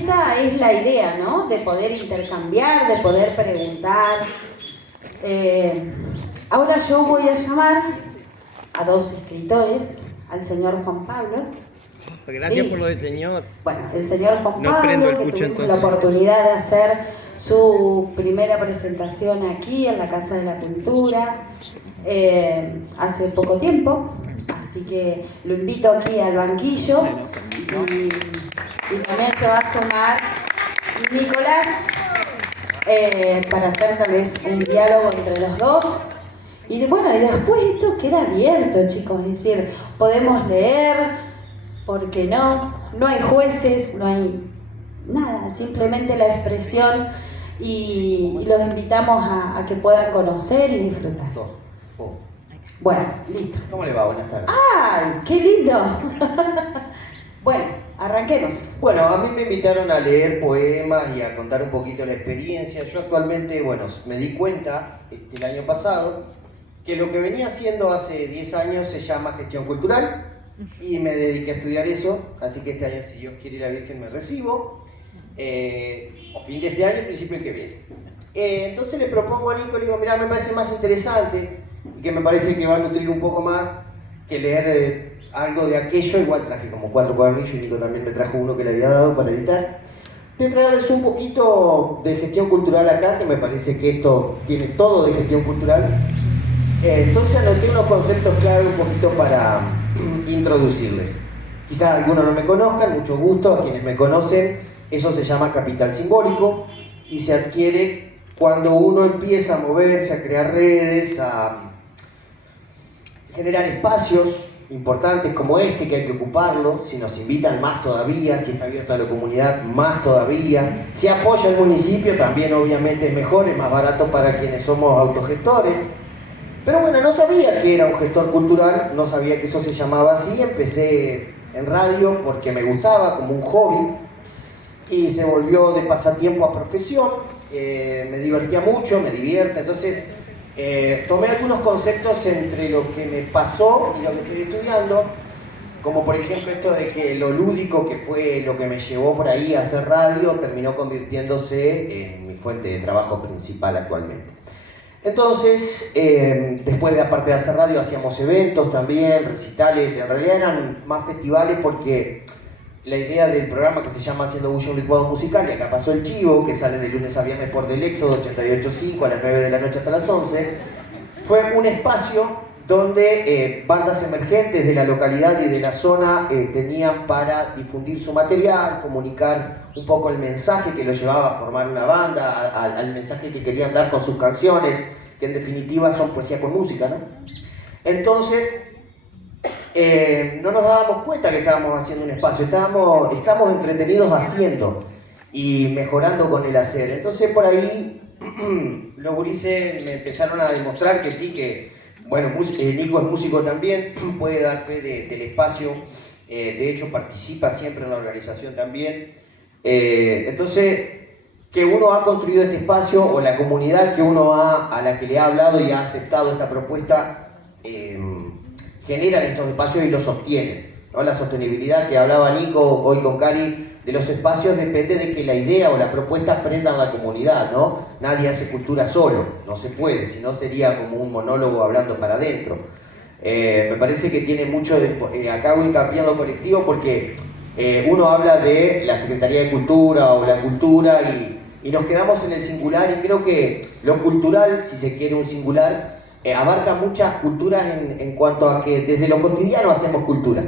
esta es la idea, ¿no? De poder intercambiar, de poder preguntar. Ahora yo voy a llamar a dos escritores, al señor Juan Pablo. Gracias, Sí. por lo del señor. Bueno, el señor Juan No Pablo, prendo el que pucho, tuvimos entonces. la oportunidad de hacer su primera presentación aquí en la Casa de la Cultura hace poco tiempo, así que lo invito aquí al banquillo y también se va a sumar Nicolás para hacer tal vez un diálogo entre los dos. Y bueno, y después esto queda abierto, chicos, es decir, podemos leer, ¿por qué no? No hay jueces, no hay nada, simplemente la expresión y los invitamos a que puedan conocer y disfrutar. Bueno, listo. ¿Cómo le va? Buenas tardes. ¡Ay, qué lindo! Bueno, arranquemos. Bueno, a mí me invitaron a leer poemas y a contar un poquito la experiencia. Yo actualmente, bueno, me di cuenta el año pasado que lo que venía haciendo hace 10 años se llama gestión cultural y me dediqué a estudiar eso, así que este año, si Dios quiere y la Virgen, me recibo, o fin de este año, principio del que viene. Entonces le propongo a Nico, le digo, mirá, me parece más interesante y que me parece que va a nutrir un poco más que leer algo de aquello. Igual traje como 4 cuadernillos y Nico también me trajo uno que le había dado para editar, de traerles un poquito de gestión cultural acá, que me parece que esto tiene todo de gestión cultural. Entonces anoté unos conceptos clave un poquito para introducirles. Quizás algunos no me conozcan, mucho gusto a quienes me conocen. Eso se llama capital simbólico y se adquiere cuando uno empieza a moverse, a crear redes, a generar espacios importantes como este, que hay que ocuparlo. Si nos invitan, más todavía. Si está abierto a la comunidad, más todavía. Si apoya el municipio, también obviamente es mejor, es más barato para quienes somos autogestores. Pero bueno, no sabía que era un gestor cultural, no sabía que eso se llamaba así. Empecé en radio porque me gustaba, como un hobby, y se volvió de pasatiempo a profesión. Me divertía mucho, me divierte. Entonces tomé algunos conceptos entre lo que me pasó y lo que estoy estudiando, como por ejemplo esto de que lo lúdico, que fue lo que me llevó por ahí a hacer radio, terminó convirtiéndose en mi fuente de trabajo principal actualmente. Entonces, después de, aparte de hacer radio, hacíamos eventos también, recitales. En realidad eran más festivales porque la idea del programa, que se llama Haciendo Bulla, un licuado musical, y acá pasó el chivo, que sale de lunes a viernes por Del Éxodo 88.5 a las 9 de la noche hasta las 11, fue un espacio donde bandas emergentes de la localidad y de la zona tenían para difundir su material, comunicar un poco el mensaje que los llevaba a formar una banda, al mensaje que querían dar con sus canciones, que en definitiva son poesía con música, ¿no? Entonces, no nos dábamos cuenta que estábamos haciendo un espacio, estamos entretenidos haciendo y mejorando con el hacer. Entonces por ahí los gurises me empezaron a demostrar que sí, que bueno, Nico es músico también, puede dar fe del espacio, de hecho participa siempre en la organización también. Entonces, que uno ha construido este espacio, o la comunidad que a la que le ha hablado y ha aceptado esta propuesta, generan estos espacios y los sostienen, ¿no? La sostenibilidad que hablaba Nico hoy con Cari de los espacios depende de que la idea o la propuesta prenda a la comunidad, ¿no? Nadie hace cultura solo, no se puede, si no sería como un monólogo hablando para adentro. Me parece que tiene mucho acá hago hincapié en lo colectivo porque uno habla de la Secretaría de Cultura o la cultura y nos quedamos en el singular, y creo que lo cultural, si se quiere un singular, abarca muchas culturas en cuanto a que desde lo cotidiano hacemos cultura.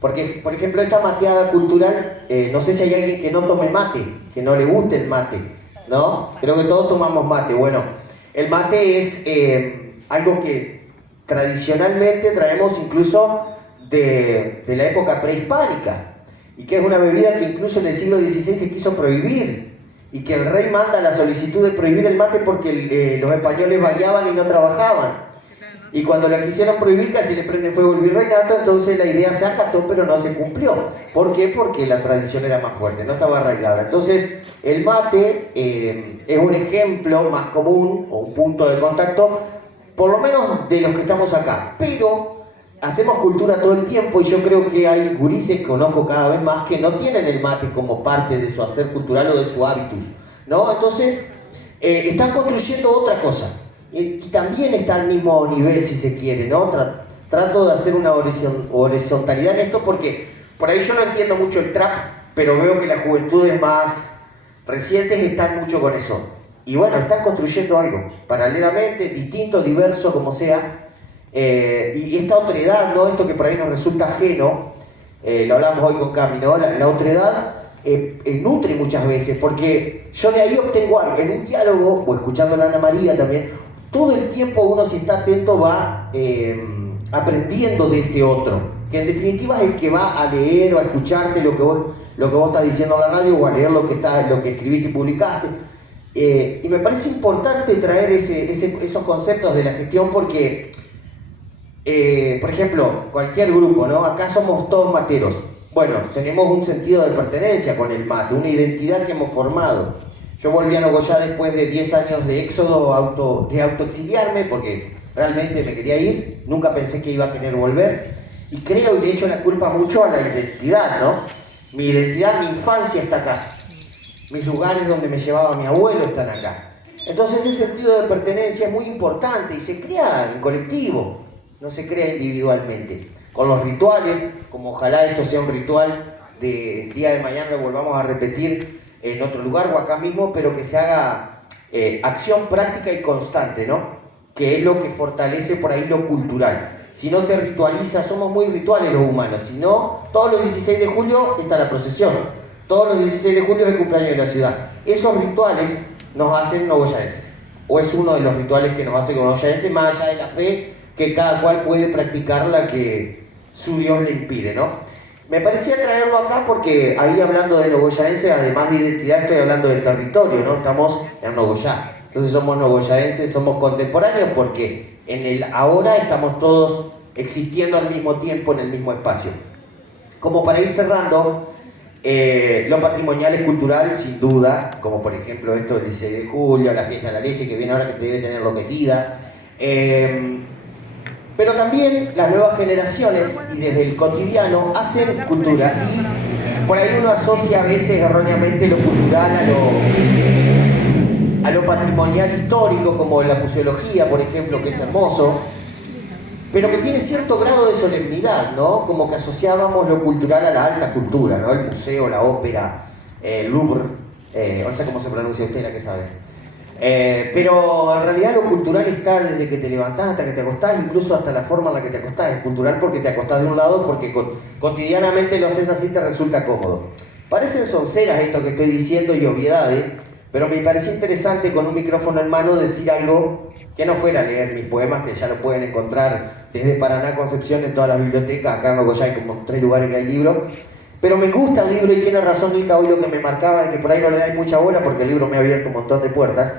Porque, por ejemplo, esta mateada cultural, no sé si hay alguien que no tome mate, que no le guste el mate, ¿no? Creo que todos tomamos mate. Bueno, el mate es algo que tradicionalmente traemos incluso de la época prehispánica, y que es una bebida que incluso en el siglo XVI se quiso prohibir, y que el rey manda la solicitud de prohibir el mate porque los españoles vagueaban y no trabajaban. Y cuando la quisieron prohibir casi le prende fuego el virreinato. Entonces la idea se acató pero no se cumplió. ¿Por qué? Porque la tradición era más fuerte, no estaba arraigada. Entonces el mate es un ejemplo más común, o un punto de contacto, por lo menos de los que estamos acá. Pero hacemos cultura todo el tiempo y yo creo que hay gurises que conozco cada vez más que no tienen el mate como parte de su hacer cultural o de su hábitus, ¿no? Entonces, están construyendo otra cosa y también está al mismo nivel, si se quiere, ¿no? Trato de hacer una horizontalidad en esto porque por ahí yo no entiendo mucho el trap, pero veo que las juventudes más recientes están mucho con eso. Y bueno, están construyendo algo, paralelamente, distinto, diverso, como sea. Y esta otredad, ¿no? Esto que por ahí nos resulta ajeno, lo hablamos hoy con Cami, ¿no? La otredad nutre muchas veces, porque yo de ahí obtengo algo. En un diálogo, o escuchando a Ana María también, todo el tiempo uno, si está atento, va aprendiendo de ese otro, que en definitiva es el que va a leer o a escucharte lo que vos estás diciendo en la radio o a leer lo que escribiste y publicaste. Y me parece importante traer esos conceptos de la gestión porque, por ejemplo, cualquier grupo, ¿no? Acá somos todos materos. Bueno, tenemos un sentido de pertenencia con el mate, una identidad que hemos formado. Yo volví a Nogoyá después de 10 años de éxodo, de autoexiliarme, porque realmente me quería ir, nunca pensé que iba a querer volver, y creo y le echo la culpa mucho a la identidad, ¿no? Mi identidad, mi infancia está acá. Mis lugares donde me llevaba mi abuelo están acá. Entonces ese sentido de pertenencia es muy importante y se crea en colectivo, no se crea individualmente. Con los rituales, como ojalá esto sea un ritual del día de mañana lo volvamos a repetir en otro lugar o acá mismo, pero que se haga acción práctica y constante, ¿no? Que es lo que fortalece por ahí lo cultural. Si no se ritualiza, somos muy rituales los humanos, si no, todos los 16 de julio está la procesión. Todos los 16 de julio es el cumpleaños de la ciudad. Esos rituales nos hacen nogoyaenses. O es uno de los rituales que nos hace nogoyaenses, más allá de la fe que cada cual puede practicar la que su Dios le inspire, ¿no? Me parecía traerlo acá porque ahí hablando de nogoyaenses, además de identidad, estoy hablando de territorio, ¿no? Estamos en Nogoyá. Entonces somos nogoyaenses, somos contemporáneos porque en el ahora estamos todos existiendo al mismo tiempo en el mismo espacio. Como para ir cerrando, lo patrimonial es cultural, sin duda, como por ejemplo esto del 16 de julio, la fiesta de la leche que viene ahora que te debe tener enloquecida. Pero también las nuevas generaciones y desde el cotidiano hacen cultura y por ahí uno asocia a veces erróneamente lo cultural a lo patrimonial histórico, como la museología, por ejemplo, que es hermoso, pero que tiene cierto grado de solemnidad, ¿no? Como que asociábamos lo cultural a la alta cultura, ¿no? El museo, la ópera, el Louvre, no sé cómo se pronuncia usted, la que sabe. Pero en realidad lo cultural está desde que te levantás hasta que te acostás, incluso hasta la forma en la que te acostás. Es cultural porque te acostás de un lado, porque cotidianamente lo haces así, te resulta cómodo. Parecen sonceras esto que estoy diciendo y obviedades, pero me pareció interesante con un micrófono en mano decir algo que no fuera a leer mis poemas, que ya lo pueden encontrar desde Paraná, Concepción, en todas las bibliotecas. Acá en Nogoyá hay como 3 lugares que hay libros. Pero me gusta el libro y tiene razón Linda hoy lo que me marcaba de que por ahí no le dais mucha bola porque el libro me ha abierto un montón de puertas.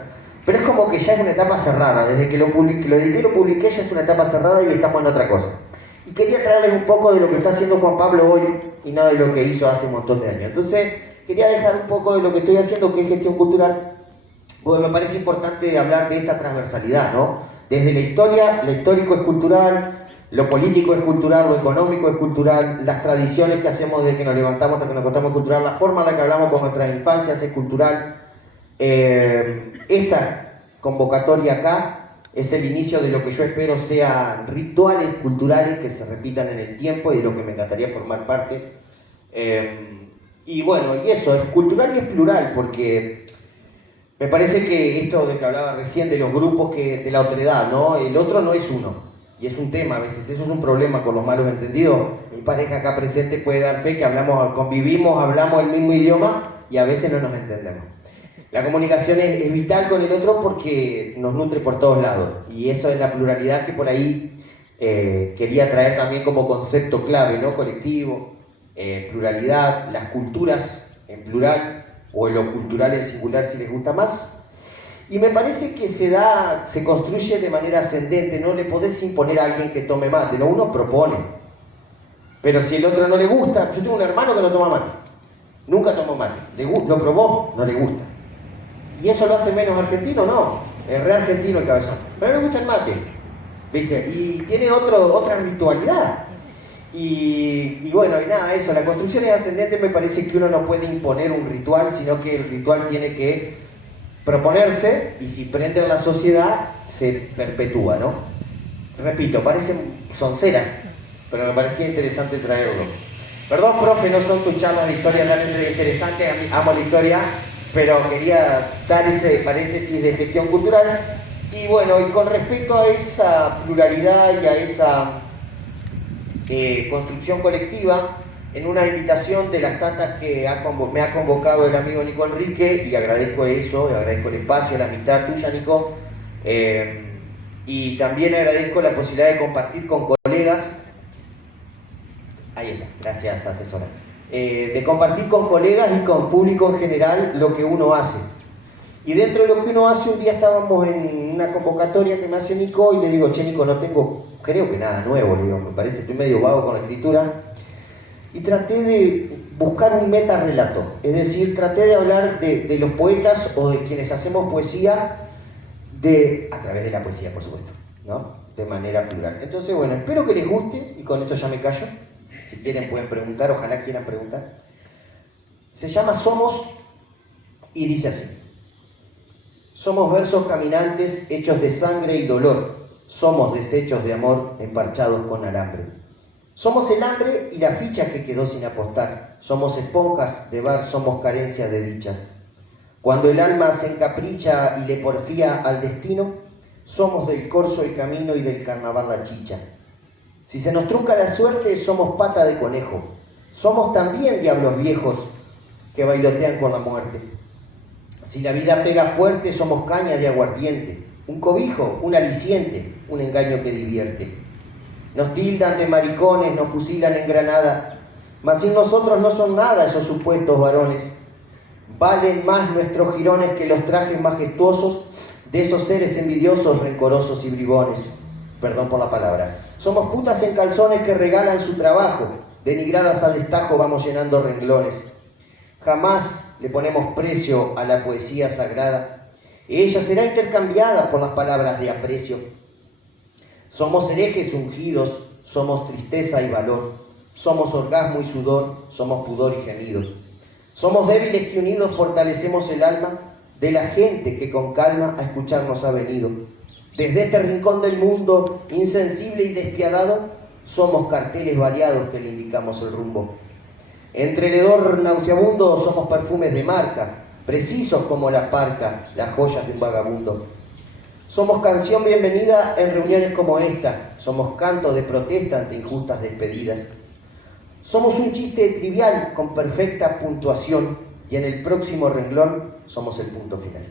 Pero es como que ya es una etapa cerrada. Desde que lo edité y lo publiqué ya es una etapa cerrada y estamos en otra cosa. Y quería traerles un poco de lo que está haciendo Juan Pablo hoy y no de lo que hizo hace un montón de años. Entonces quería dejar un poco de lo que estoy haciendo, que es gestión cultural, porque me parece importante hablar de esta transversalidad, ¿no? Desde la historia, lo histórico es cultural, lo político es cultural, lo económico es cultural, las tradiciones que hacemos desde que nos levantamos hasta que nos acostamos es cultural, la forma en la que hablamos con nuestras infancias es cultural. Esta convocatoria acá es el inicio de lo que yo espero sean rituales culturales que se repitan en el tiempo y de lo que me encantaría formar parte. Y bueno, y eso, es cultural y es plural, porque me parece que esto de que hablaba recién de los grupos de la otredad, ¿no? El otro no es uno. Y es un tema, a veces eso es un problema con los malos entendidos. Mi pareja acá presente puede dar fe que convivimos, hablamos el mismo idioma y a veces no nos entendemos. La comunicación es vital con el otro porque nos nutre por todos lados. Y eso es la pluralidad que por ahí quería traer también como concepto clave, ¿no? Colectivo, pluralidad, las culturas en plural o lo cultural en singular si les gusta más. Y me parece que se construye de manera ascendente, no le podés imponer a alguien que tome mate, ¿no? Uno propone. Pero si el otro no le gusta, yo tengo un hermano que no toma mate, nunca tomó mate, lo probó, no le gusta. ¿Y eso lo hace menos argentino? No, es re argentino el cabezón. Pero no le gusta el mate. ¿viste? Y tiene otra ritualidad. Y bueno, y nada, eso, la construcción es ascendente, me parece que uno no puede imponer un ritual, sino que el ritual tiene que proponerse y si prende en la sociedad, se perpetúa, ¿no? Repito, parecen sonceras, pero me parecía interesante traerlo. Perdón, profe, no son tus charlas de historia tan interesantes, amo la historia, pero quería dar ese paréntesis de gestión cultural. Y bueno, y con respecto a esa pluralidad y a esa construcción colectiva, en una invitación de las tantas que me ha convocado el amigo Nico Enrique, y agradezco eso, agradezco el espacio, la amistad tuya, Nico, y también agradezco la posibilidad de compartir con colegas, ahí está, gracias asesora, de compartir con colegas y con público en general lo que uno hace. Y dentro de lo que uno hace, un día estábamos en una convocatoria que me hace Nico y le digo, che Nico, no tengo, creo que nada nuevo, le digo, me parece, estoy medio vago con la escritura. Y traté de buscar un metarrelato, es decir, traté de hablar de los poetas o de quienes hacemos poesía a través de la poesía, por supuesto, ¿no? De manera plural. Entonces, bueno, espero que les guste y con esto ya me callo. Si quieren pueden preguntar, ojalá quieran preguntar. Se llama Somos y dice así. Somos versos caminantes hechos de sangre y dolor. Somos desechos de amor emparchados con alambre. Somos el hambre y la ficha que quedó sin apostar. Somos esponjas de bar, somos carencia de dichas. Cuando el alma se encapricha y le porfía al destino, somos del corso el camino y del carnaval la chicha. Si se nos trunca la suerte, somos pata de conejo. Somos también diablos viejos que bailotean con la muerte. Si la vida pega fuerte, somos caña de aguardiente. Un cobijo, un aliciente, un engaño que divierte. Nos tildan de maricones, nos fusilan en Granada, mas sin nosotros no son nada esos supuestos varones. Valen más nuestros jirones que los trajes majestuosos de esos seres envidiosos, rencorosos y bribones. Perdón por la palabra. Somos putas en calzones que regalan su trabajo, denigradas a destajo vamos llenando renglones. Jamás le ponemos precio a la poesía sagrada, y ella será intercambiada por las palabras de aprecio. Somos herejes ungidos, somos tristeza y valor, somos orgasmo y sudor, somos pudor y gemido. Somos débiles que unidos fortalecemos el alma de la gente que con calma a escucharnos ha venido. Desde este rincón del mundo, insensible y despiadado, somos carteles variados que le indicamos el rumbo. Entre el hedor nauseabundo somos perfumes de marca, precisos como la parca, las joyas de un vagabundo. Somos canción bienvenida en reuniones como esta, somos canto de protesta ante injustas despedidas. Somos un chiste trivial con perfecta puntuación y en el próximo renglón somos el punto final.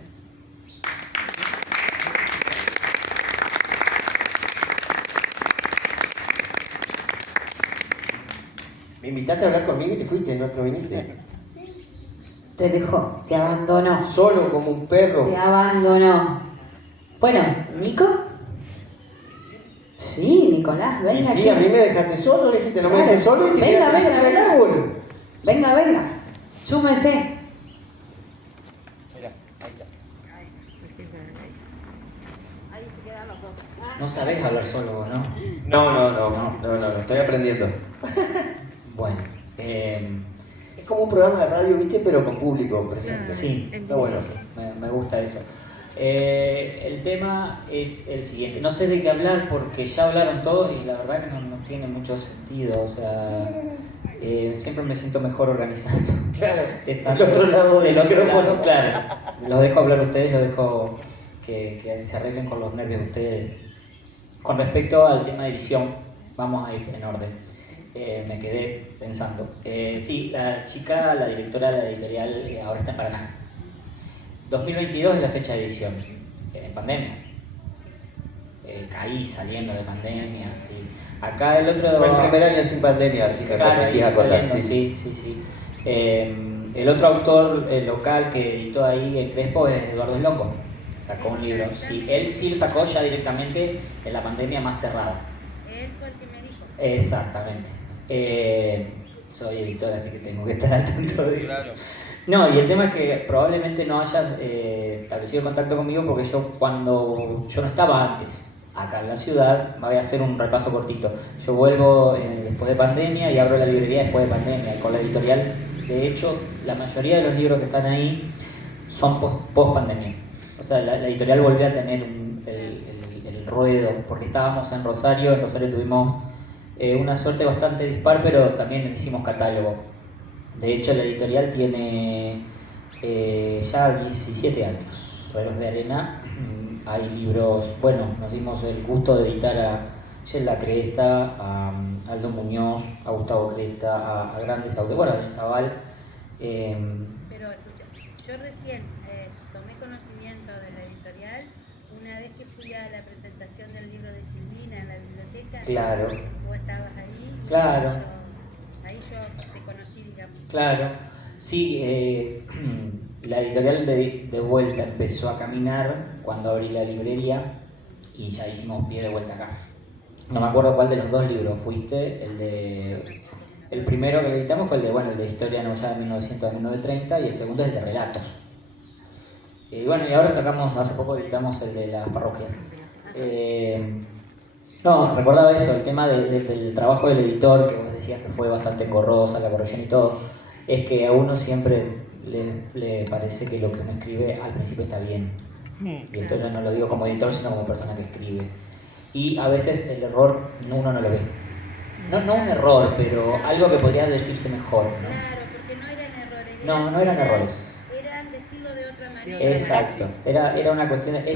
Me invitaste a hablar conmigo y te fuiste, no viniste. Te dejó, te abandonó. Solo como un perro. Te abandonó. Bueno, ¿Nico? Sí, Nicolás, venga. Y sí, aquí. a mí me dejaste solo, le dijiste, no me dejes solo y te quedaste cerca del árbol. Venga, súmese. Mira, ahí está. No sabés hablar solo vos, ¿no? No, estoy aprendiendo. Bueno, Es como un programa de radio, ¿viste? Pero con público presente. sí, Está bueno. sí, me gusta eso. El tema es el siguiente. No sé de qué hablar porque ya hablaron todos y la verdad que no tiene mucho sentido. O sea, siempre me siento mejor organizando. Claro, Estando del otro lado del micrófono. lado, claro, los dejo hablar a ustedes, los dejo que se arreglen con los nervios de ustedes. Con respecto al tema de edición, vamos a ir en orden. Me quedé pensando. Sí, la chica, la directora de la editorial, ahora está en Paraná. 2022 es la fecha de edición, en pandemia. Caí saliendo de pandemia, sí. Acá el otro... Fue el primer año sin pandemia, así que claro, me a acordar. Sí. El otro autor local que editó ahí en Crespo es Eduardo Longo. Sacó un libro. Sí, él sí lo sacó ya directamente en la pandemia más cerrada. Él fue el que me dijo. Exactamente. Soy editor, así que tengo que estar al tanto de eso. Claro. No, y el tema es que probablemente no hayas establecido contacto conmigo porque yo no estaba antes acá en la ciudad. Voy a hacer un repaso cortito. Yo vuelvo después de pandemia y abro la librería después de pandemia, con la editorial. De hecho, la mayoría de los libros que están ahí son post pandemia. O sea, la editorial volvió a tener el ruedo, porque estábamos en Rosario tuvimos una suerte bastante dispar, pero también hicimos catálogo. De hecho, la editorial tiene ya 17 años. Reloj de Arena. Hay libros, bueno, nos dimos el gusto de editar a Yelda Cresta, a Aldo Muñoz, a Gustavo Cresta, a grandes autores, bueno, a Daniel Zaval. Pero escucha, yo recién tomé conocimiento de la editorial una vez que fui a la presentación del libro de Silvina en la biblioteca. Claro. Vos estabas ahí. Claro. Ahí yo te conocí, digamos. Claro. Sí, la editorial de vuelta empezó a caminar cuando abrí la librería y ya hicimos pie de vuelta acá. No me acuerdo cuál de los dos libros fuiste, el primero que editamos fue el de Historia Nueva de 1900 a 1930 y el segundo es el de Relatos. Y bueno, y ahora hace poco editamos el de las parroquias. No, recordaba eso, el tema del trabajo del editor, que vos decías que fue bastante engorrosa la corrección y todo, es que a uno siempre le parece que lo que uno escribe al principio está bien. Y esto yo no lo digo como editor, sino como persona que escribe. Y a veces el error uno no lo ve. No un error, pero algo que podría decirse mejor, ¿no? Claro, porque no eran errores. No eran errores. Eran decirlo de otra manera. Exacto. Era una cuestión de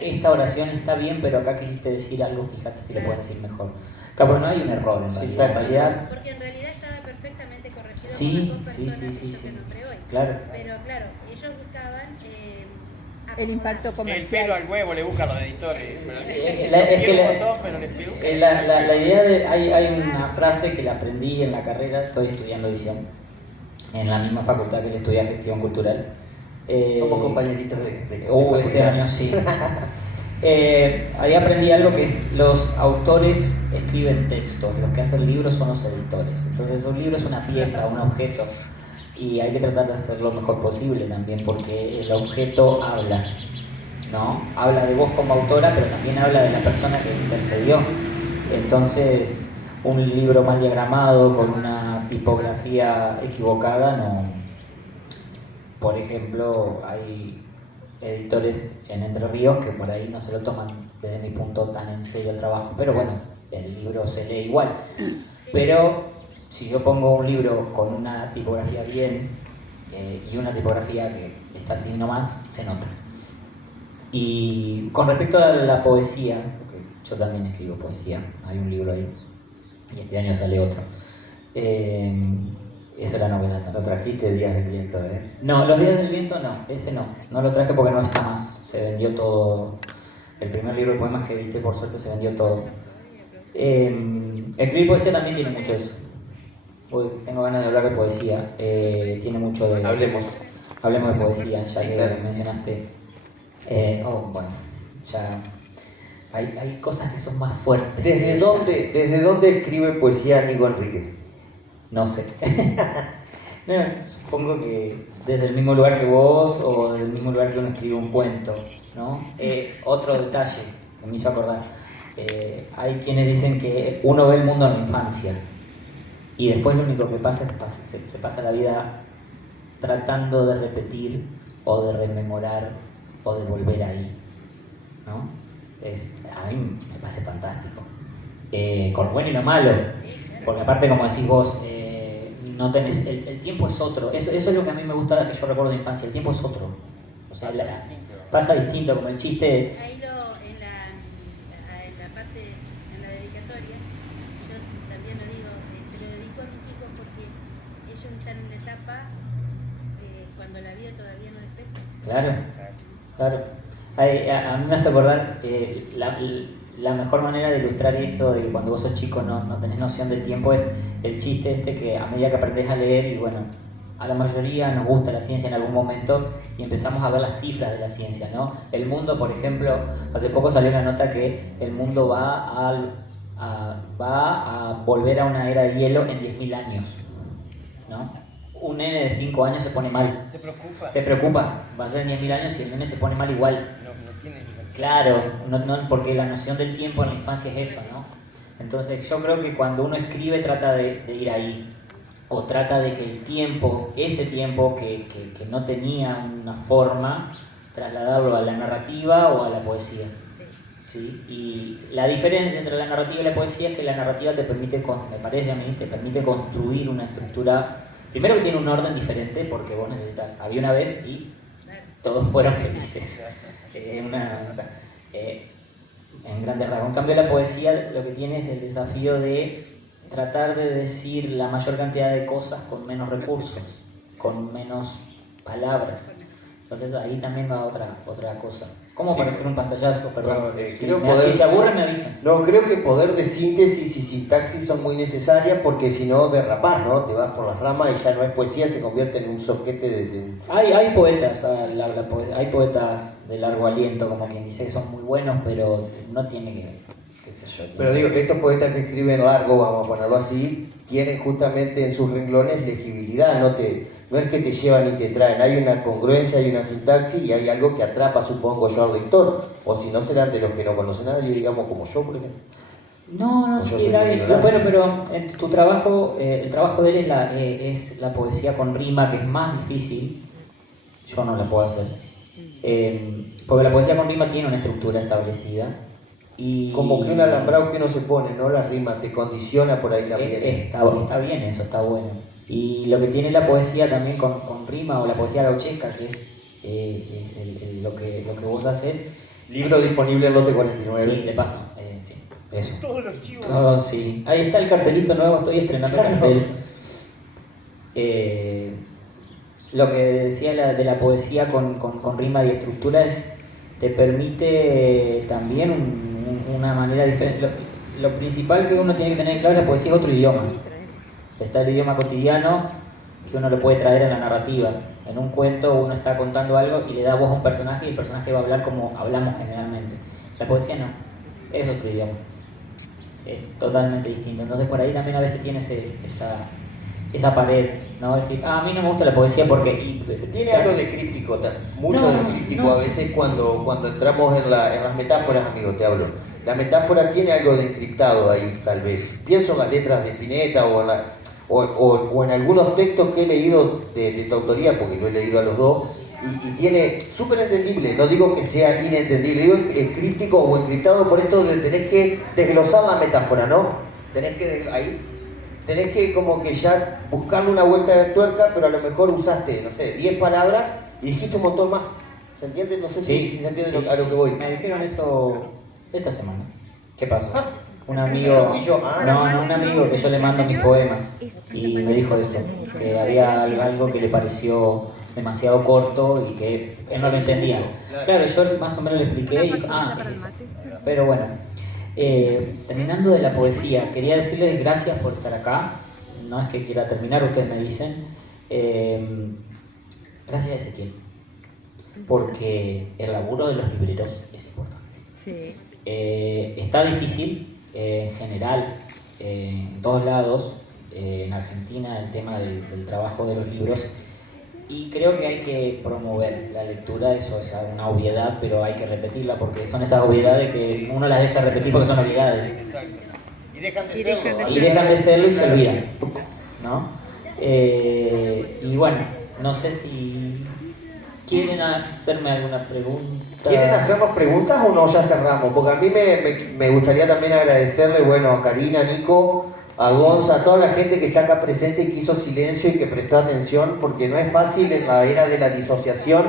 esta oración está bien, pero acá quisiste decir algo, fíjate si lo puedes decir mejor. Claro, pero no hay un error en realidad. En realidad Porque en realidad estaba perfectamente corregido sí, por las dos personas sí. que nombré hoy. Claro. Pero claro, ellos buscaban el impacto El comercial. pelo al huevo le buscan los editores. La idea de... Hay una frase que la aprendí en la carrera, estoy estudiando edición, en la misma facultad que le estudié gestión cultural. Somos compañeritos de este facultad. año sí. Ahí aprendí algo que es: los autores escriben textos, los que hacen libros son los editores. Entonces un libro es una pieza, un objeto, y hay que tratar de hacerlo lo mejor posible también, porque el objeto habla, ¿no? Habla de vos como autora, pero también habla de la persona que intercedió. Entonces un libro mal diagramado, con una tipografía equivocada, no. Por ejemplo, hay editores en Entre Ríos que por ahí no se lo toman desde mi punto tan en serio el trabajo, pero bueno, el libro se lee igual. Pero si yo pongo un libro con una tipografía bien y una tipografía que está así nomás, se nota. Y con respecto a la poesía, porque yo también escribo poesía, hay un libro ahí y este año sale otro. Esa es la novedad también. No trajiste Días del Viento, ¿eh? No, Los Días del Viento no, ese no lo traje porque no está más, se vendió todo. El primer libro de poemas que edité, por suerte, se vendió todo. Escribir poesía también tiene mucho eso. Uy, tengo ganas de hablar de poesía, tiene mucho de... Hablemos de poesía, ya sí, que claro. mencionaste. Bueno, ya hay cosas que son más fuertes. ¿Desde dónde escribe poesía Nico Enrique? No sé. No, supongo que desde el mismo lugar que vos o desde el mismo lugar que uno escribe un cuento, ¿no? Otro detalle que me hizo acordar. Hay quienes dicen que uno ve el mundo en la infancia y después lo único que pasa es se pasa la vida tratando de repetir o de rememorar o de volver ahí, ¿no? A mí me parece fantástico. Con lo bueno y lo malo, porque aparte, como decís vos, no tenés, el tiempo es otro. Eso es lo que a mí me gusta, que yo recuerdo de infancia. El tiempo es otro. O sea, pasa distinto, como el chiste. Ahí en la parte, en la dedicatoria, yo también lo digo, se lo dedico a mis hijos porque ellos están en la etapa cuando la vida todavía no les pesa. Claro. A mí me hace acordar la mejor manera de ilustrar eso, de que cuando vos sos chico no tenés noción del tiempo, es el chiste este que a medida que aprendés a leer, y bueno, a la mayoría nos gusta la ciencia en algún momento y empezamos a ver las cifras de la ciencia, ¿no? El mundo, por ejemplo, hace poco salió una nota que el mundo va a volver a una era de hielo en 10.000 años, ¿no? un nene de 5 años se pone mal. Se preocupa. Se preocupa, va a ser 10.000 años y el nene se pone mal igual. No tiene. Claro, porque la noción del tiempo en la infancia es eso, ¿no? Entonces yo creo que cuando uno escribe trata de ir ahí, o trata de que el tiempo, ese tiempo que no tenía una forma, trasladarlo a la narrativa o a la poesía. ¿Sí? Y la diferencia entre la narrativa y la poesía es que la narrativa te permite, me parece a mí, te permite construir una estructura, primero que tiene un orden diferente, porque vos necesitas, había una vez y todos fueron felices. En grandes rasgos. En cambio la poesía lo que tiene es el desafío de tratar de decir la mayor cantidad de cosas con menos recursos, con menos palabras. Entonces ahí también va otra cosa. ¿Cómo Sí. para hacer un pantallazo? Perdón. Bueno, Sí, creo poder- si se aburren me avisan. No, creo que poder de síntesis y sintaxis son muy necesarias porque si no derrapás, ¿no? Te vas por las ramas y ya no es poesía, se convierte en un soquete de... Hay poetas, hay poetas de largo aliento, como quien dice, que son muy buenos, pero no tiene qué sé yo. Pero digo que estos poetas que escriben largo, vamos a ponerlo así, tienen justamente en sus renglones legibilidad, no es que te llevan y te traen, hay una congruencia, hay una sintaxis y hay algo que atrapa, supongo yo, al lector, o si no serán de los que no conocen a nadie, digamos como yo, por ejemplo. No, Yo sí, soy era muy bien. ignorante. Pero en tu trabajo, el trabajo de él es la poesía con rima, que es más difícil. Yo no la puedo hacer. Porque la poesía con rima tiene una estructura establecida. Y Como que un alambrado que no se pone, ¿no? La rima te condiciona por ahí también. está bien eso, está bueno. Y lo que tiene la poesía también con rima, o la poesía gauchesca, que es lo que vos haces. Libro disponible en lote 49. Sí, de paso, sí, eso. Todos los chivos. Oh, sí. Ahí está el cartelito nuevo, estoy estrenando cartel. Lo que decía de la poesía con rima y estructura te permite también una manera diferente. Lo principal que uno tiene que tener claro es que la poesía es otro idioma. Está el idioma cotidiano que uno lo puede traer en la narrativa. En un cuento uno está contando algo y le da voz a un personaje y el personaje va a hablar como hablamos generalmente. La poesía no, es otro idioma. Es totalmente distinto. Entonces por ahí también a veces tiene esa pared, ¿no? Decir, a mí no me gusta la poesía porque... Tiene algo de críptico, mucho No, de críptico no a sé veces si- cuando entramos en las metáforas, amigo, te hablo. La metáfora tiene algo de encriptado ahí, tal vez. Pienso en las letras de Spinetta o en algunos textos que he leído de tu autoría, porque lo he leído a los dos, y tiene súper entendible, no digo que sea inentendible, digo críptico o encriptado por esto de tenés que desglosar la metáfora, ¿no? Tenés que como que ya buscarle una vuelta de tuerca, pero a lo mejor usaste, no sé, 10 palabras y dijiste un montón más. ¿Se entiende? No sé si se entiende a lo que voy. Me dijeron eso esta semana. ¿Qué pasó? Ah, Un amigo... fui yo. No, un amigo que yo le mando mis poemas y me dijo eso, que había algo que le pareció demasiado corto y que él no lo entendía. Claro, yo más o menos le expliqué y dijo, es eso. Pero bueno, terminando de la poesía, quería decirles gracias por estar acá. No es que quiera terminar, ustedes me dicen. Gracias a Ezequiel, porque el laburo de los libreros es importante. Sí. Está difícil en general, en todos lados, en Argentina, el tema del trabajo de los libros, y creo que hay que promover la lectura. Eso es una obviedad, pero hay que repetirla porque son esas obviedades que uno las deja repetir porque son obviedades. Exacto. Y dejan de Y serlo. dejan de Y dejan de serlo y se olvidan, ¿no? Y bueno, no sé si quieren hacerme alguna pregunta. ¿Quieren hacernos preguntas o no? Ya cerramos. Porque a mí me gustaría también agradecerle, bueno, a Karina, a Nico, a Gonza, a toda la gente que está acá presente y que hizo silencio y que prestó atención, porque no es fácil en la era de la disociación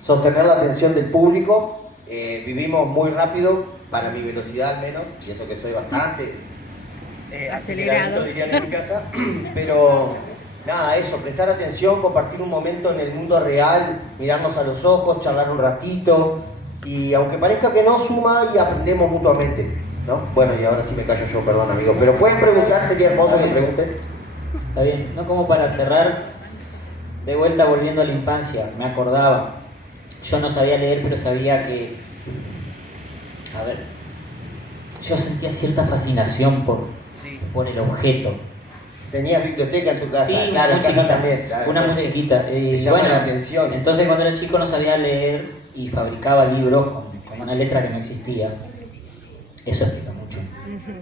sostener la atención del público. Vivimos muy rápido, para mi velocidad al menos, y eso que soy bastante Acelerado. dirían en mi casa, pero nada, eso, prestar atención, compartir un momento en el mundo real, mirarnos a los ojos, charlar un ratito, y aunque parezca que no, suma y aprendemos mutuamente, ¿no? Bueno, y ahora sí me callo yo, perdón, amigo, pero pueden preguntar, sería hermoso que pregunten. Está bien, no, como para cerrar, de vuelta volviendo a la infancia, me acordaba, yo no sabía leer, pero sabía que, a ver, yo sentía cierta fascinación por el objeto, Tenías biblioteca en tu casa, Sí, claro, en muy casa chiquita, también. Claro. una muy Entonces, chiquita. te llama la atención. Entonces cuando era chico no sabía leer y fabricaba libros con una letra que no existía. Eso explica mucho,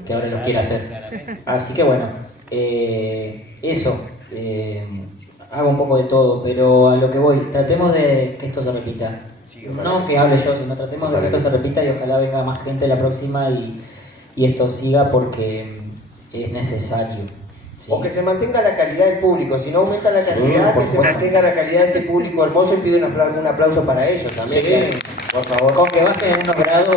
que ahora lo quiere hacer. Así que bueno, eso, hago un poco de todo, pero a lo que voy, tratemos de que esto se repita. Sí, ojalá No que que sí. hable yo, sino tratemos de que Ojalá esto que se sí. repita y ojalá venga más gente la próxima y esto siga porque es necesario. ¿sí? O que se mantenga la calidad del público, si no aumenta la Sí, calidad, por que se supuesto. mantenga la calidad de este público hermoso y pido un aplauso para ellos también. Sí. Por favor. Con que bajen unos grados.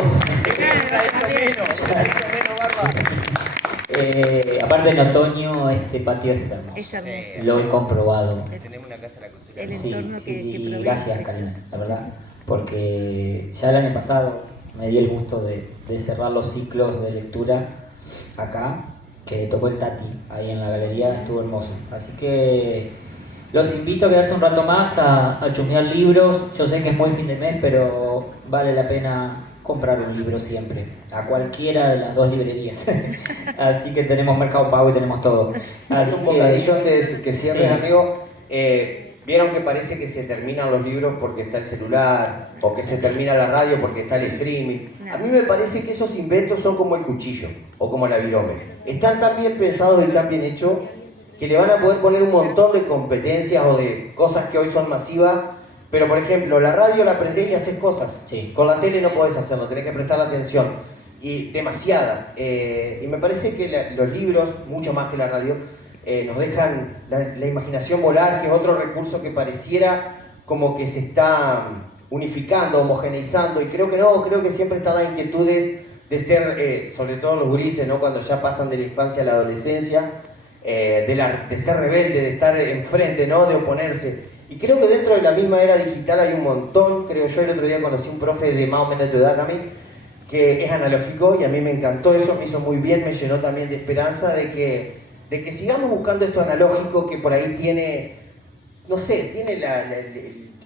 Aparte en otoño este patio es hermoso. Es hermoso. Lo he comprobado. Tenemos una casa de la cultura. El Sí, entorno sí, que sí, provee gracias es Karina, precioso. la verdad. Porque ya el año pasado me di el gusto de cerrar los ciclos de lectura acá, que tocó el Tati, ahí en la galería, estuvo hermoso. Así que los invito a quedarse un rato más a chusmear libros. Yo sé que es muy fin de mes, pero vale la pena comprar un libro siempre, a cualquiera de las dos librerías. Así que tenemos Mercado Pago y tenemos todo. Es Así un bocadillo antes que cierres, sí. amigo. Vieron que parece que se terminan los libros porque está el celular, o que se termina la radio porque está el streaming. A mí me parece que esos inventos son como el cuchillo, o como la virome. Están tan bien pensados y tan bien hechos que le van a poder poner un montón de competencias o de cosas que hoy son masivas. Pero por ejemplo, la radio la aprendés y haces cosas. Sí. Con la tele no podés hacerlo, tenés que prestar atención. Y demasiada. Y me parece que los libros, mucho más que la radio, nos dejan la imaginación volar, que es otro recurso que pareciera como que se está unificando, homogeneizando, y creo que no, creo que siempre están las inquietudes de ser, sobre todo los gurises, ¿no? Cuando ya pasan de la infancia a la adolescencia, de ser rebelde, de estar enfrente, ¿no? De oponerse. Y creo que dentro de la misma era digital hay un montón, creo yo. El otro día conocí un profe de más o menos de tu edad, Cami, que es analógico, y a mí me encantó eso, me hizo muy bien, me llenó también de esperanza de que sigamos buscando esto analógico que por ahí tiene, no sé, tiene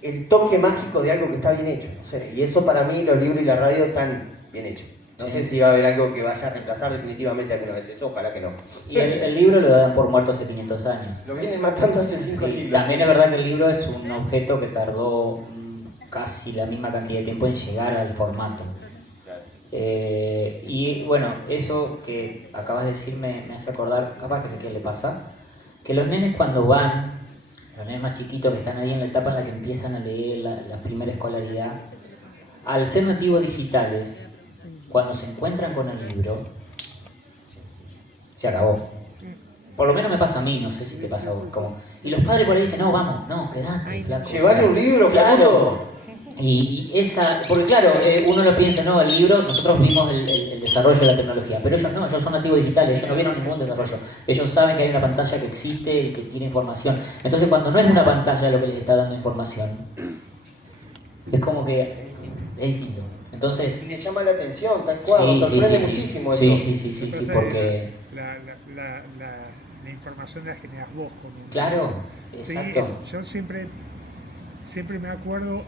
el toque mágico de algo que está bien hecho, no sé. Y eso para mí, los libros y la radio están bien hechos. No sé si va a haber algo que vaya a reemplazar definitivamente a que no es eso, ojalá que no. Y el libro lo dan por muerto hace 500 años. Lo vienen matando hace 5 Sí, siglos. también es verdad que el libro es un objeto que tardó casi la misma cantidad de tiempo en llegar al formato. Y bueno, eso que acabas de decir me hace acordar, capaz que sé qué le pasa, que los nenes cuando van, los nenes más chiquitos que están ahí en la etapa en la que empiezan a leer la primera escolaridad, al ser nativos digitales, cuando se encuentran con el libro, se acabó. Por lo menos me pasa a mí, no sé si te pasa a vos. Y los padres por ahí dicen, no, vamos, no, quedate, flaco. Llevale un libro, claro. Canuto. Y esa, porque claro, uno lo piensa, no, el libro, nosotros vimos el desarrollo de la tecnología, pero ellos no, ellos son nativos digitales, ellos no vieron ningún desarrollo. Ellos saben que hay una pantalla que existe y que tiene información. Entonces cuando no es una pantalla lo que les está dando información, es como que es distinto. Entonces, Y le llama la atención, tal cual, sí, nos sorprende sí, muchísimo sí, eso. sí, porque, La información la generas vos. claro, Sí, exacto. yo siempre me acuerdo,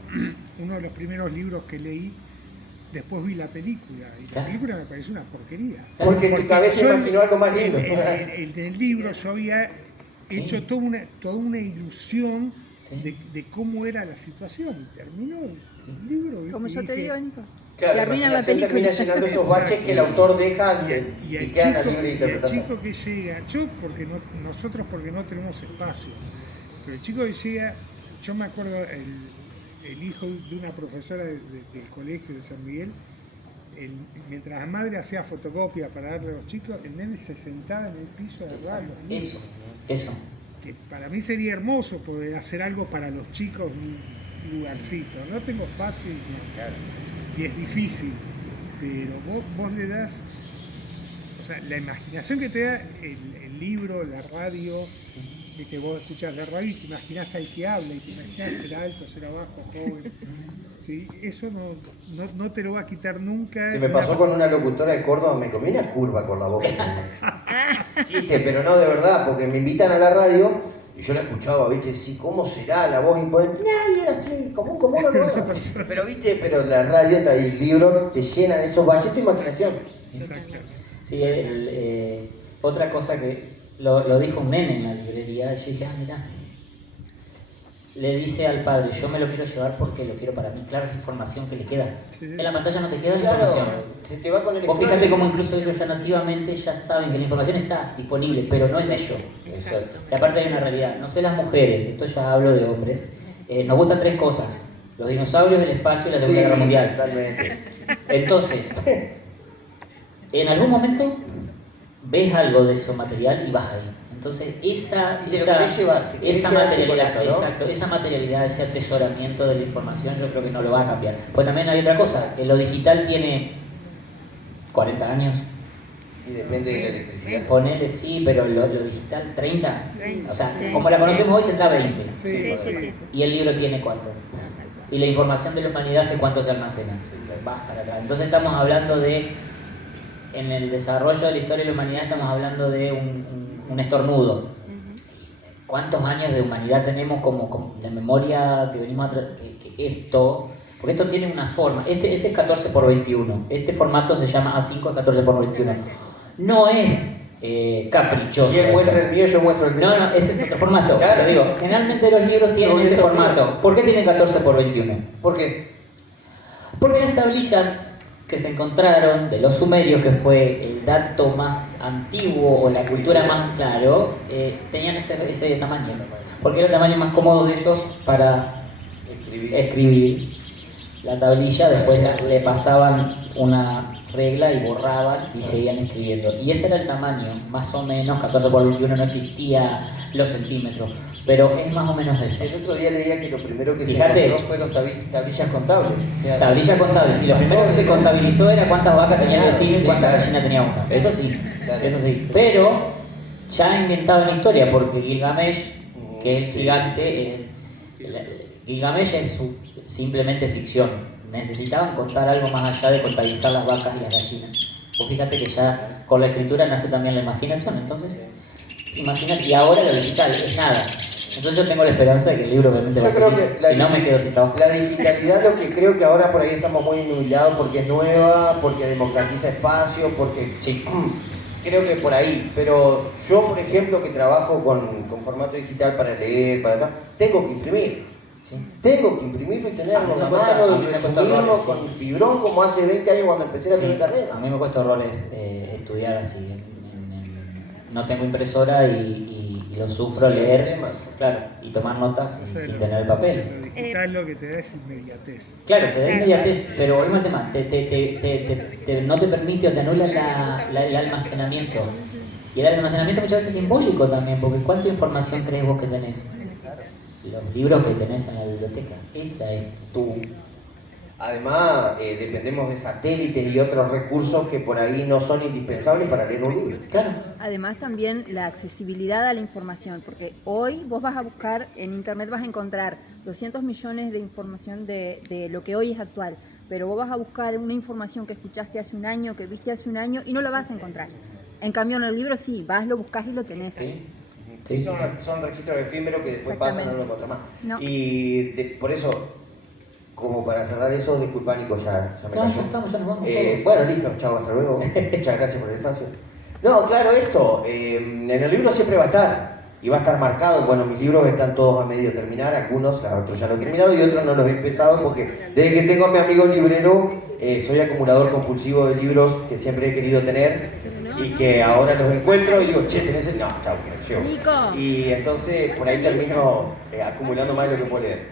uno de los primeros libros que leí, después vi la película, y la Claro. película me pareció una porquería. Porque tu cabeza yo imaginó algo más lindo. En el libro yo había Sí. hecho toda una ilusión Sí. de cómo era la situación, y terminó el libro. Como y yo te dije, digo, Nico. Claro, Y la arruinan la imaginación termina película. llenando esos baches que el autor deja y el quedan a chico- libre y el interpretación. chico que llega, nosotros porque no tenemos espacio, pero el chico que llega, yo me acuerdo, el hijo de una profesora del colegio de San Miguel, mientras la madre hacía fotocopias para darle a los chicos, el nene se sentaba en el piso a agarrar los libros. Eso. Que para mí sería hermoso poder hacer algo para los chicos, un lugarcito. No tengo espacio y es difícil, pero vos le das, o sea, la imaginación que te da el libro, la radio, de que vos escuchás la radio y te imaginás al que habla, y te imaginás será alto, será bajo, joven. ¿Sí? Eso no te lo va a quitar nunca. Se me pasó con una locutora de Córdoba, me comí una curva con la boca. Chiste, pero no de verdad, porque me invitan a la radio y yo la escuchaba, ¿viste? Sí, ¿cómo será la voz imponente? Nadie era así, común, no lo era. Pero, ¿viste? Pero la radio y el libro te llenan esos baches de imaginación. Exacto. Sí, otra cosa que lo dijo un nene en la librería, y yo dije, mirá. Le dice al padre, yo me lo quiero llevar porque lo quiero para mí. Claro, es información que le queda. En la pantalla no te queda la Claro, información. se te va con el Vos fíjate cómo incluso ellos ya nativamente ya saben que la información está disponible, pero no es de ellos. Exacto. Y aparte hay una realidad, no sé las mujeres, esto ya hablo de hombres, nos gustan 3 cosas: los dinosaurios, el espacio y la Segunda Guerra Mundial. Totalmente. Entonces, en algún momento ves algo de ese material y vas ahí. Entonces, esa materialidad, eso, ¿no? exacto, esa materialidad, ese atesoramiento de la información, yo creo que no lo va a cambiar. Pues también hay otra cosa, que lo digital tiene 40 años. Y depende de la electricidad. Ponele sí, pero lo digital 30. O sea, Sí. como la conocemos hoy tendrá 20. Sí. ¿Y el libro tiene cuánto? ¿Y la información de la humanidad hace cuánto se almacena? Vas para atrás. Entonces estamos hablando de, en el desarrollo de la historia de la humanidad estamos hablando de un estornudo. ¿Cuántos años de humanidad tenemos como de memoria que venimos a que esto? Porque esto tiene una forma. Este es 14x21. Este formato se llama A5 14x21. No es caprichoso. Si él muestra el mío, yo muestro el mío. No, ese es otro formato. Claro. Te digo, generalmente los libros tienen No, este eso formato. ¿Por qué tienen 14x21? ¿Por qué? Porque las tablillas que se encontraron de los sumerios, que fue el dato más antiguo o la cultura más claro, tenían ese tamaño. Porque era el tamaño más cómodo de ellos para escribir. La tablilla, después le pasaban una regla y borraban y seguían escribiendo. Y ese era el tamaño, más o menos, 14x21, no existía los centímetros, pero es más o menos eso. El otro día leía que lo primero que Fíjate. se encontró fueron tablillas contables. O sea, Tablillas contables, sí, lo primero que se contabilizó era cuántas vacas tenía el vecino y cuántas gallinas tenía uno. Eso sí. Pero ya inventaba la historia, porque Gilgamesh, que es el gigante, Gilgamesh es simplemente ficción. Necesitaban contar algo más allá de contabilizar las vacas y las gallinas. Vos fíjate que ya con la escritura nace también la imaginación, entonces imagínate, y ahora lo digital es nada. Entonces yo tengo la esperanza de que el libro realmente va a seguir, si no me quedo sin trabajo. La digitalidad, lo que creo que ahora por ahí estamos muy enubilados porque es nueva, porque democratiza espacio, porque Sí. creo que por ahí. Pero yo, por ejemplo, que trabajo con formato digital para leer, para acá, tengo que imprimir. Sí. Tengo que imprimirlo y tenerlo en la A mí me cuesta mano y resumirlo horrores, con sí. fibrón como hace 20 años cuando empecé la Sí, primera carrera. a mí me cuesta horrores estudiar así. No tengo impresora y lo sufro Y el leer, tema. claro, y tomar notas sin tener el papel. Lo digital lo que te da es inmediatez. Claro, te da inmediatez, pero volvemos al tema, no te permite o te anula el almacenamiento. Y el almacenamiento muchas veces es simbólico también, porque ¿cuánta información crees vos que tenés? Los libros que tenés en la biblioteca, esa es tu... Además, dependemos de satélites y otros recursos que por ahí no son indispensables para leer un libro. Claro. Además también la accesibilidad a la información, porque hoy vos vas a buscar en internet, vas a encontrar 200 millones de información de lo que hoy es actual, pero vos vas a buscar una información que escuchaste hace un año, que viste hace un año y no la vas a encontrar. En cambio en el libro sí, vas, lo buscas y lo tenés. Sí. Sí. Son registros efímeros que después pasan, no lo encontrás más. No. Y por eso, como para cerrar eso, disculpa Nico, ya me No, cayó. ya estamos, ya nos vamos todos. Bueno, listo, chao, hasta luego. Muchas gracias por el espacio. No, claro, esto, en el libro siempre va a estar, y va a estar marcado. Bueno, mis libros están todos a medio terminar, algunos, otros ya lo he terminado y otros no los he empezado porque desde que tengo a mi amigo librero, soy acumulador compulsivo de libros que siempre he querido tener y que ahora los encuentro y digo, che, tenés el... No, chao, que me lo llevo. Nico. Y entonces por ahí termino acumulando más de lo que puedo leer.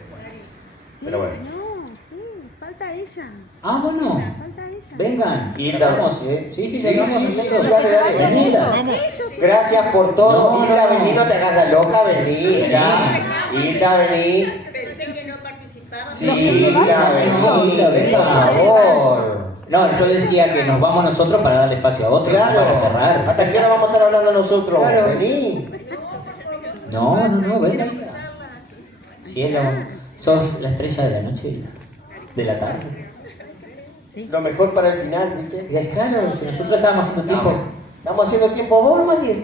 Pero bueno. No, sí, falta ella. Ah, bueno. Falta ella. Vengan. Hilda. Vamos, ¿eh? Sí, Sí, llegamos sí, nosotros. sí, dale, dale. Vení, Hilda. Vamos. Gracias por todo. No, Hilda, no. vení, no te hagas la loca, vení, Hilda. Hilda, vení. Pensé que no participaba. Sí, Hilda, No, vení, Hilda, venga. por favor. No, yo decía que nos vamos nosotros para darle espacio a otros, Claro. para cerrar. ¿Hasta qué hora vamos a estar hablando nosotros? Claro. Vení. No, venga, Hilda. Sí, sos la estrella de la noche, Hilda. De la tarde. Lo mejor para el final, ¿viste? Ya, claro, si nosotros estábamos haciendo tiempo. Estamos haciendo tiempo, vos nomás 10.